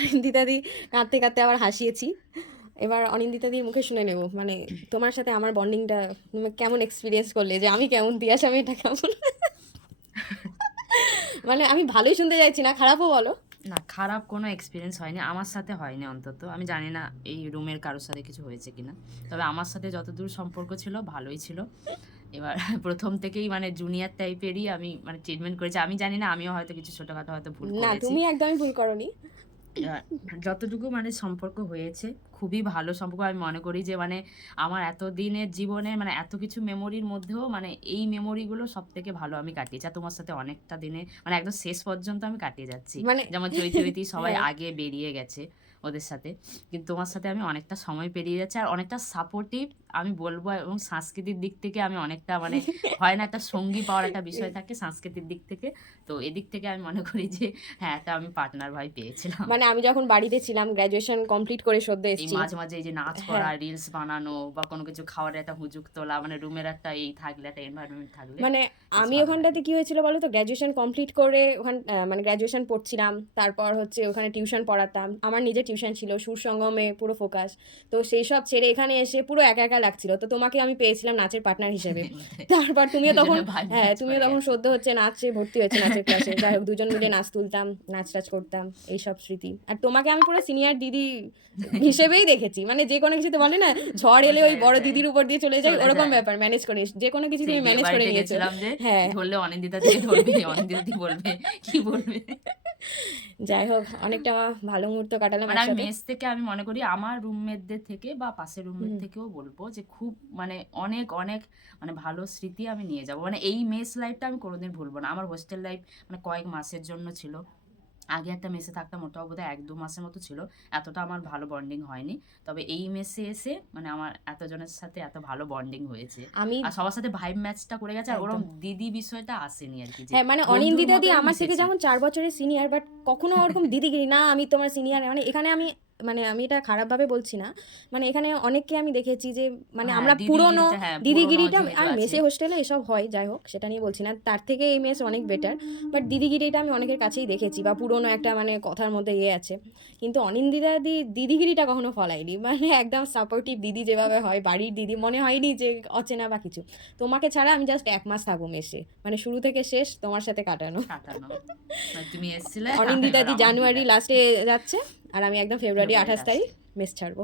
অনিন্দিতাদি কাঁদতে কাঁদতে আবার হাসিয়েছি। এবার অনিন্দিতাদির মুখে শুনে নেব, মানে তোমার সাথে আমার বন্ডিংটা তুমি কেমন এক্সপিরিয়েন্স করলে, যে আমি কেমন, তিয়াশা মেয়েটা কেমন। মানে আমি ভালোই শুনতে চাইছি না, খারাপও বলো। না, খারাপ কোনো এক্সপিরিয়েন্স হয়নি, আমার সাথে হয়নি অন্তত। আমি জানি না এই রুমের কারোর সাথে কিছু হয়েছে কিনা, তবে আমার সাথে যতদূর সম্পর্ক ছিল ভালোই ছিল। এবার প্রথম থেকেই মানে জুনিয়র টাইপেরই আমি মানে ট্রিটমেন্ট করেছি। আমি জানি না, আমিও হয়তো কিছু ছোটোখাটো হয়তো ভুল না, করেছি। তুমি একদমই ভুল করনি। এবার যতটুকু মানে সম্পর্ক হয়েছে খুবই ভালো সম্পর্ক। আমি মনে করি যে মানে আমার এতদিনের জীবনে মানে এত কিছু মেমোরির মধ্যেও মানে এই মেমোরিগুলো সব থেকে ভালো আমি কাটিয়েছি। আর তোমার সাথে অনেকটা দিনে মানে একদম শেষ পর্যন্ত আমি কাটিয়ে যাচ্ছি। মানে যেমন চৈতি সবাই হ্যাঁ, আগে বেরিয়ে গেছে ওদের সাথে, কিন্তু তোমার সাথে আমি অনেকটা সময় পেরিয়ে যাচ্ছি। আর অনেকটা সাপোর্টিভ আমি বলবো, এবং সাংস্কৃতিক দিক থেকে আমি অনেকটা মানে হয় না একটা সঙ্গী পাওয়ার একটা বিষয় থাকে সাংস্কৃতিক দিক থেকে, তো এদিক থেকে আমি মনে করি যে হ্যাঁ, একটা আমি পার্টনার ভাই পেয়েছিলাম। মানে আমি যখন বাড়িতে ছিলাম, গ্র্যাজুয়েশন কমপ্লিট করে সদ্য এই এসেছি। মাঝে, মাঝে এই যে নাচ হ্যাঁ, করা, রিলস বানানো বা কোনো কিছু খাওয়ার একটা হুজুক তোলা, মানে রুমের একটা এই থাকলে, একটা এনভায়রনমেন্ট থাকলে মানে বেশ আমি ভালো ওখানটাতে লাগে। কি হয়েছিল বলো তো, গ্র্যাজুয়েশন কমপ্লিট করে মানে গ্র্যাজুয়েশন পড়ছিলাম, তারপর হচ্ছে ওখানে টিউশন পড়াতাম, আমার নিজের টিউশন ছিল, সুর সঙ্গমে পুরো ফোকাস। তো সেই সব ছেড়ে এখানে এসে পুরো একা একা লাগছিল, তো তোমাকে আমি পেয়েছিলাম নাচের পার্টনার হিসেবে। তারপর তুমিও তখন, দুজনে ভাই হ্যাঁ ম্যাচ তুমিও করে তখন গেছে। সদ্য হচ্ছে নাচে ভর্তি হয়েছে, নাচের ক্লাসে, যাই হোক দুজন মিলে নাচ তুলতাম, নাচ টাচ করতাম, এইসব স্মৃতি। আর তোমাকে আমি পুরো সিনিয়র দিদি হিসেবেই দেখেছি, মানে যে কোনো কিছুতে বলে না, ঝড় এলে ওই ওটাই, বড় ওটাই। দিদির উপর দিয়ে চলে যায়, চলে ওরকম যায়। ব্যাপার, ম্যানেজ করে যে কোনো কিছু সেই তুমি ম্যানেজ করে বিয়েবাড়িতে নিয়েছো। গেছিলাম যে হ্যাঁ, ধরলে অনিন্দিতা দিকে ধরবে, অনিন্দিতা দি বলবে, কি বলবে? যাই হোক অনেকটা ভালো মুহূর্ত কাটালাম মানে আমি একসাথে। মেস থেকে আমি মনে করি আমার রুমমেটদের থেকে বা পাশের রুমমেট হুম। থেকেও বলবো যে খুব মানে অনেক অনেক মানে ভালো স্মৃতি আমি নিয়ে যাব। মানে এই মেস লাইফটা আমি কোনোদিন ভুলবো না। আমার হোস্টেল লাইফ মানে কয়েক মাসের জন্য ছিল। আগে একটা মেসে থাকতাম, ওটাও বোধহয় ১-২ মাসের মতো ছিল। এতটা আমার ভালো বন্ডিং হয়নি। তবে এই মেসে এসে মানে আমার এতজনের সাথে এত ভালো বন্ডিং হয়েছে। আমি আর সবার সাথে ভাইব ম্যাচটা করে গেছে। আর ওরম একদম, দিদি বিষয়টা আসেনি আরকি, যে হ্যাঁ মানে বন্ধুর অনিন্দিতা দি মতোই আমার থেকে মিশেছি। যেমন 4 বছরের সিনিয়র, বাট কখনো ওরকম দিদিগিরি না আমি তোমার সিনিয়র, মানে এখানে আমি, মানে আমি এটা খারাপভাবে বলছি না, মানে এখানে অনেককে আমি দেখেছি যে মানে হ্যাঁ, আমরা পুরনো দিদিগিরিটা হ্যাঁ, পুরনো দিদিগিরিটা, যেহেতু আর আছে। মেসে হোস্টেলে এসব হয়, যাই হোক সেটা নিয়ে বলছি না, তার থেকে এই মেস অনেক বেটার। বাট দিদিগিরিটা আমি অনেকের কাছেই দেখেছি, বা পুরনো একটা মানে কথার মধ্যে ইয়ে আছে। কিন্তু অনিন্দিতা দি দিদিগিরিটা কখনো ফলায়নি, মানে একদম সাপোর্টিভ দিদি যেভাবে হয়, বাড়ির দিদি, মনে হয়নি যে অচেনা বা কিছু। তোমাকে ছাড়া আমি জাস্ট 1 মাস থাকবো মেসে, মানে শুরু থেকে শেষ তোমার সাথে কাটানো। কাটানো। মানে তুমি এসেছিলে, অনিন্দিতা এবার দি আমার জানুয়ারি বিদায়। লাস্টে যাচ্ছে, আর আমি একদম ফেব্রুয়ারি ফেব্রুয়ারি 28 তারিখ লাস্টে। মেস ছাড়বো।